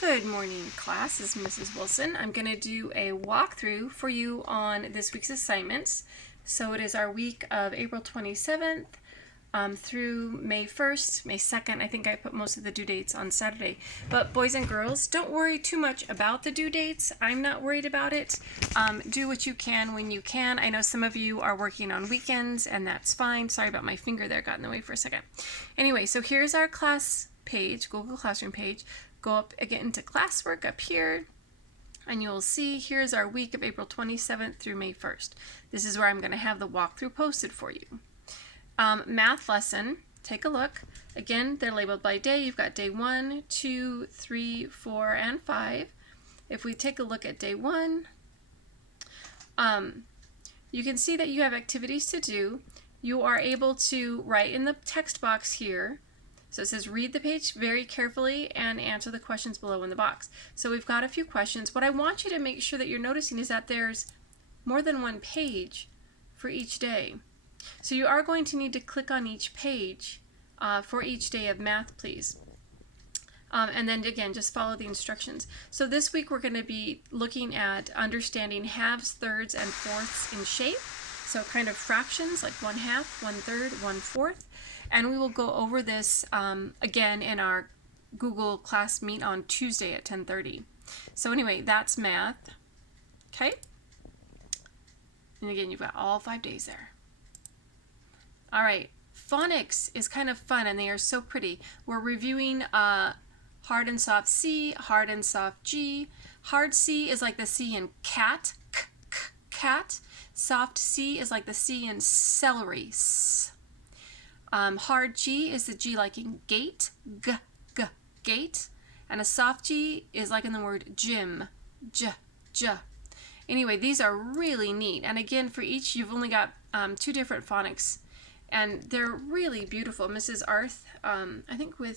Good morning, class. This is Mrs. Wilson. I'm going to do a walkthrough for you on this week's assignments. So it is our week of April 27th through May 1st, May 2nd. I think I put most of the due dates on Saturday. But boys and girls, don't worry too much about the due dates. I'm not worried about it. Do what you can when you can. I know some of you are working on weekends, and that's fine. Sorry about my finger there, got in the way for a second. Anyway, so here's our class page, Google Classroom page. Go up again to classwork up here, and you'll see here's our week of April 27th through May 1st. This is where I'm going to have the walkthrough posted for you. Math lesson, take a look. Again, they're labeled by day. You've got day 1, 2, 3, 4, and 5. If we take a look at day 1, you can see that you have activities to do. You are able to write in the text box here. So it says read the page very carefully and answer the questions below in the box. So we've got a few questions. What I want you to make sure that you're noticing is that there's more than one page for each day. So you are going to need to click on each page for each day of math, please. And then again, just follow the instructions. So this week we're going to be looking at understanding halves, thirds, and fourths in shape. So kind of fractions like 1/2, 1/3, 1/4. And we will go over this again in our Google class meet on Tuesday at 10:30. So anyway, that's math. Okay? And again, you've got all 5 days there. All right, phonics is kind of fun, and they are so pretty. We're reviewing hard and soft C, hard and soft G. Hard C is like the C in cat, cat. Soft C is like the C in celery, s. Hard G is the G like in gate, gate. And a soft G is like in the word gym, j. Anyway, these are really neat. And again, for each, you've only got 2 different phonics. And they're really beautiful. Mrs. Arth, I think I'm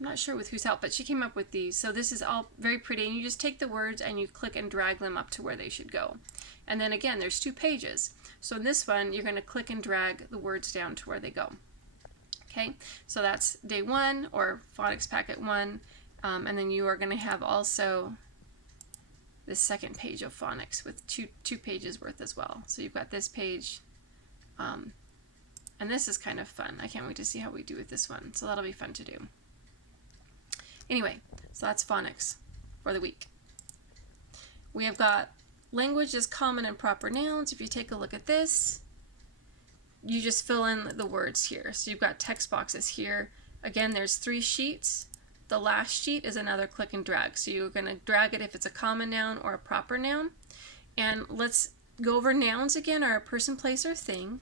not sure with whose help, but she came up with these. So this is all very pretty. And you just take the words and you click and drag them up to where they should go. And then again, there's 2 pages. So in this one, you're going to click and drag the words down to where they go. Okay, so that's day 1 or phonics packet 1. And then you are going to have also this second page of phonics with two pages worth as well. So you've got this page, and this is kind of fun. I can't wait to see how we do with this one. So that'll be fun to do. Anyway, so that's phonics for the week. We have got language is common and proper nouns. If you take a look at this, you just fill in the words here. So you've got text boxes here. Again, there's 3 sheets. The last sheet is another click and drag. So you're going to drag it if it's a common noun or a proper noun. And let's go over nouns again, are a person, place, or thing.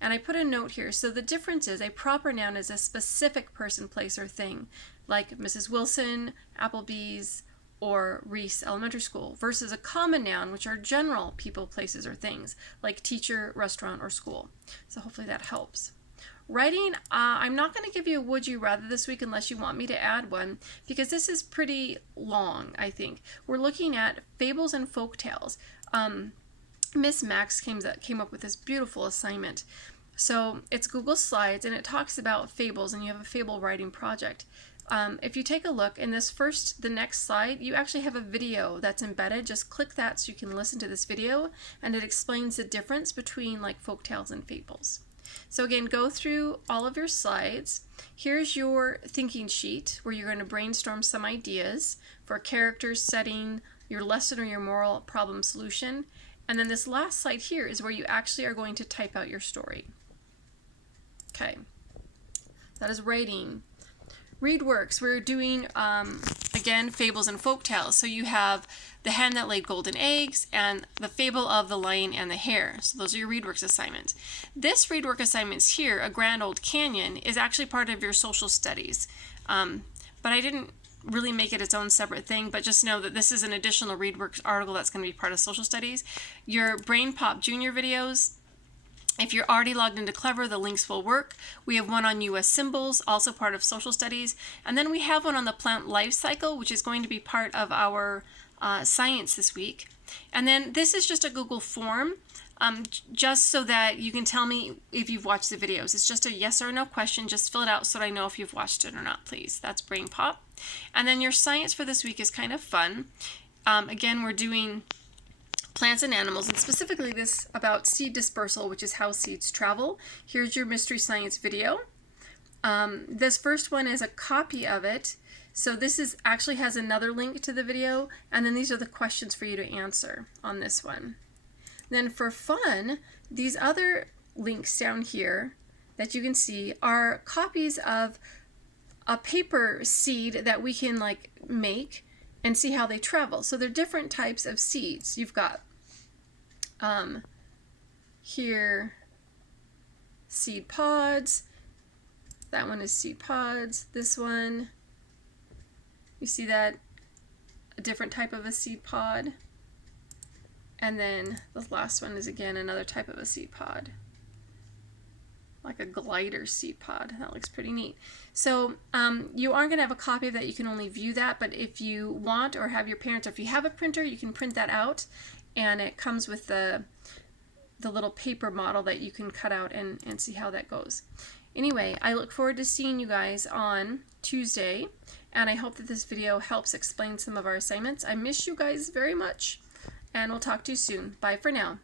And I put a note here. So the difference is a proper noun is a specific person, place, or thing, like Mrs. Wilson, Applebee's, or Reese Elementary School, versus a common noun, which are general people, places, or things, like teacher, restaurant, or school. So hopefully that helps. Writing, I'm not going to give you a would you rather this week unless you want me to add one, because this is pretty long, I think. We're looking at fables and folk tales. Miss Max came up with this beautiful assignment. So it's Google Slides, and it talks about fables, and you have a fable writing project. If you take a look in the next slide, you actually have a video that's embedded. Just click that so you can listen to this video, and it explains the difference between like folk tales and fables. So again, go through all of your slides. Here's your thinking sheet where you're going to brainstorm some ideas for characters, setting, your lesson or your moral, problem, solution. And then this last slide here is where you actually are going to type out your story. Okay, that is writing. Read works. We're doing, again, fables and folk tales. So you have the hen that laid golden eggs and the fable of the lion and the hare. So those are your read works assignments. This read work assignments here, A Grand Old Canyon, is actually part of your social studies. But I didn't really make it its own separate thing, but just know that this is an additional read works article that's going to be part of social studies. Your Brain Pop Junior videos, if you're already logged into Clever, the links will work. We have one on U.S. symbols, also part of social studies. And then we have one on the plant life cycle, which is going to be part of our science this week. And then this is just a Google form. just so that you can tell me if you've watched the videos. It's just a yes or no question. Just fill it out so that I know if you've watched it or not, please. That's Brain Pop. And then your science for this week is kind of fun. Again, we're doing plants and animals, and specifically this about seed dispersal, which is how seeds travel. Here's your Mystery Science video. This first one is a copy of it. So this is actually has another link to the video, and then these are the questions for you to answer on this one. Then for fun, these other links down here that you can see are copies of a paper seed that we can like make and see how they travel. So they're different types of seeds. You've got here seed pods. That one is seed pods. This one, you see that? A different type of a seed pod. And then the last one is again another type of a seed pod, like a glider seed pod. That looks pretty neat. So you aren't going to have a copy of that. You can only view that, but if you want or have your parents, or if you have a printer, you can print that out, and it comes with the little paper model that you can cut out and see how that goes. Anyway, I look forward to seeing you guys on Tuesday, and I hope that this video helps explain some of our assignments. I miss you guys very much, and we'll talk to you soon. Bye for now.